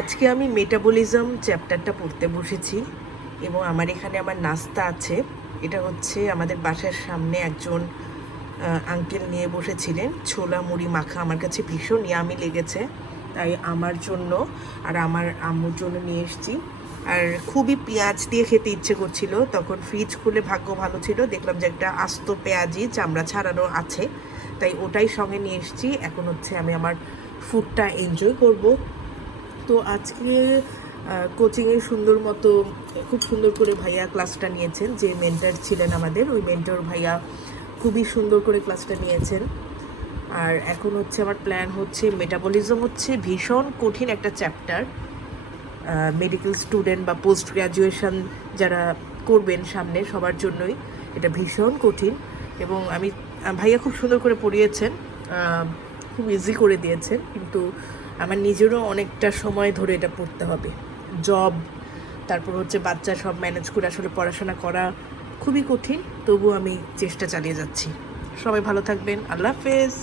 আজকে আমি মেটাবলিজম চ্যাপ্টারটা পড়তে বসেছি এবং আমার এখানে আমার নাস্তা আছে। এটা হচ্ছে আমাদের বাসার সামনে একজন আঙ্কেল নিয়ে বসেছিলেন ছোলা মুড়ি মাখা। আমার কাছে ভীষণ ইয়ামি লেগেছে, তাই আমার জন্য আর আমার আম্মুর জন্য নিয়ে এসেছি। আর খুবই পেঁয়াজ দিয়ে খেতে ইচ্ছে করছিল, তখন ফ্রিজ খুলে ভাগ্য ভালো ছিল, দেখলাম যে একটা আস্ত পেঁয়াজই চামড়া ছাড়ানো আছে, তাই ওটাই সঙ্গে নিয়ে এসেছি। এখন হচ্ছে আমি আমার ফুডটা এনজয় করব। তো আজকে কোচিংয়ে সুন্দর মতো খুব সুন্দর করে ভাইয়া ক্লাসটা নিয়েছেন। যে মেন্টর ছিলেন আমাদের, ওই মেন্টর ভাইয়া খুবই সুন্দর করে ক্লাসটা নিয়েছেন। আর এখন হচ্ছে আমার প্ল্যান হচ্ছে, মেটাবলিজম হচ্ছে ভীষণ কঠিন একটা চ্যাপ্টার। মেডিকেল স্টুডেন্ট বা পোস্ট গ্র্যাজুয়েশন যারা করবেন সামনে, সবার জন্যই এটা ভীষণ কঠিন। এবং ভাইয়া খুব সুন্দর করে পড়িয়েছেন, খুব ইজি করে দিয়েছেন, কিন্তু আমার নিজেরও অনেকটা সময় ধরে এটা পড়তে হবে। জব, তারপর হচ্ছে বাচ্চা, সব ম্যানেজ করে আসলে পড়াশোনা করা খুবই কঠিন, তবু আমি চেষ্টা চালিয়ে যাচ্ছি। সবাই ভালো থাকবেন, আল্লাহ হাফেজ।